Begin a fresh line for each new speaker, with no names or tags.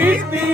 Keep me